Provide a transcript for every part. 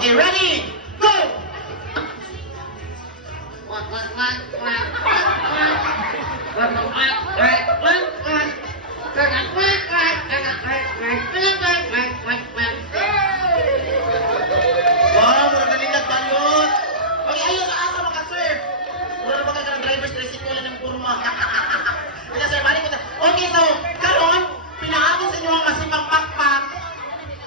Okay, ready? Go! Wow, mura galing nagbalot. Okay, ayun sa asa mga sir. Mura na baka ka ng driver's tricycle ng kurma. Kaya sir, balik ko na. Okay, so, karon, pinaabot sa inyo ang masipang pakpak.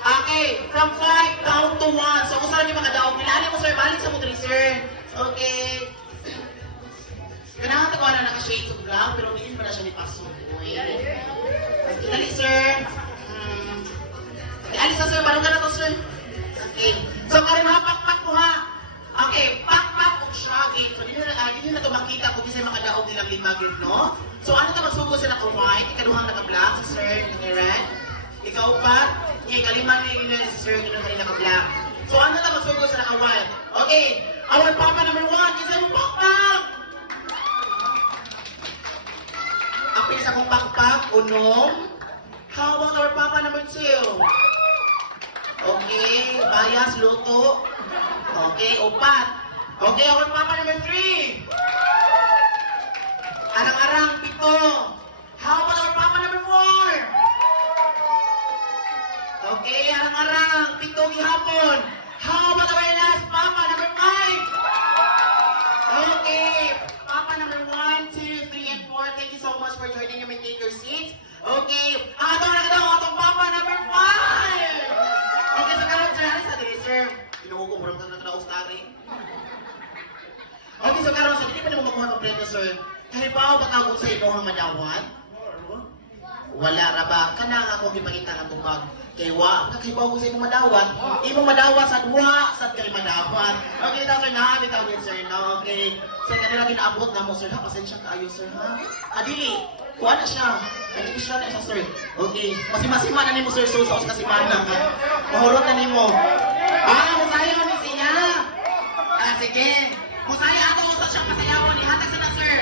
Okay, from 5 down to 1. So, kung saan niyo makadaog, nilali mo sir, balik sa mudri sir. Okay. Kailangan tagawa na naka-shades of black, pero hindi pa na siya ni Pasok. Dali sir. Okay, alis na sir, parang na to sir. Okay. So, karon ha, pakpak mo ha. Okay, pakpak o shaggy. So, hindi na ito makita kung di sa'yo makadaog nilang limagin, no? So, ano ito magsugo sa naka-white, ikaduhang naka-black, sa sir, naka-red. Ikaw pa, ikalimang ni sir, ikaduhang naka-black. So, ano ito magsugo sa naka-white? Okay, our papa number 1, isa yung pakpak! Ang pinasa kong pakpak, unong. How about our papa number 2? Okay, bayas, luto. Okay, upat. Okay, our papa number 3. Arang-arang, 7. How about our papa number 4? Okay, arang-arang, 7 gihapon. How about our last papa number 5? Okay, papa number 1, 2, 3, and 4. Thank you so much for joining me. Take your seats. Okay, atong papa number 5. Okay, so karon sir, sa diri sir. Inuugo mo rin ka na ustari. Okay, so karon sa hindi pa nimo makuha ng premyo sir. Halimbawa ba tawag sa imo ang madawat? Wala ra ba? Kana nga ako gipangita ng tubag. Kay wa, kakibaw sa imong madawat. Imong madawat sa duha sa kay madawat. Okay, daw sir na bitaw din sir. No, okay. So kanila ginaabot na mo sir. Ha, pasensya kaayo sir ha. Adili. Kuha na siya. Adili siya na siya sir. Okay. Masima-sima na nimo sir suso sa kasimana ha. Mahurot na nimo. Musaya ni siya. Sige. Musaya ato sa siyang pasayawan ni hatag sa na sir.